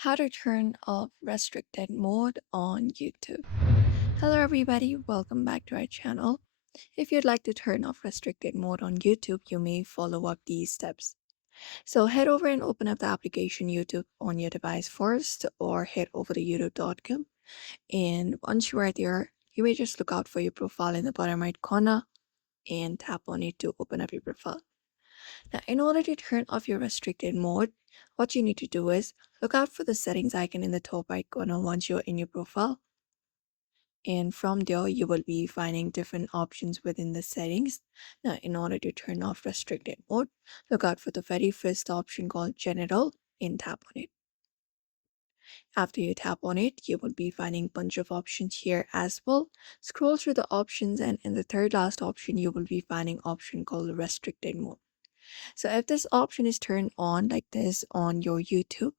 How to turn off restricted mode on YouTube. Hello everybody, welcome back to our channel. If you'd like to turn off restricted mode on YouTube, you may follow up these steps. So head over and open up the application YouTube on your device first, or head over to youtube.com. And once you are there, you may just look out for your profile in the bottom right corner and tap on it to open up your profile. Now, in order to turn off your restricted mode, what you need to do is look out for the settings icon in the top right corner once you're in your profile. And from there, you will be finding different options within the settings. Now, in order to turn off restricted mode, look out for the very first option called General and tap on it. After you tap on it, you will be finding a bunch of options here as well. Scroll through the options, and in the third last option, you will be finding option called restricted mode. So if this option is turned on like this on your YouTube,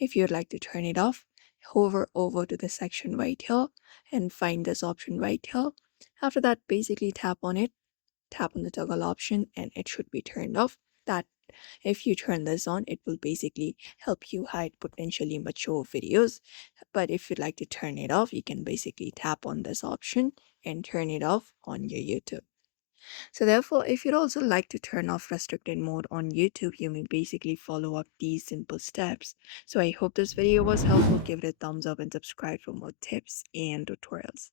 if you'd like to turn it off, hover over to the section right here and find this option right here. After that, basically tap on it, tap on the toggle option, and it should be turned off. That if you turn this on, it will basically help you hide potentially mature videos. But if you'd like to turn it off, you can basically tap on this option and turn it off on your YouTube. So therefore, if you'd also like to turn off restricted mode on YouTube, you may basically follow up these simple steps. So I hope this video was helpful. Give it a thumbs up and subscribe for more tips and tutorials.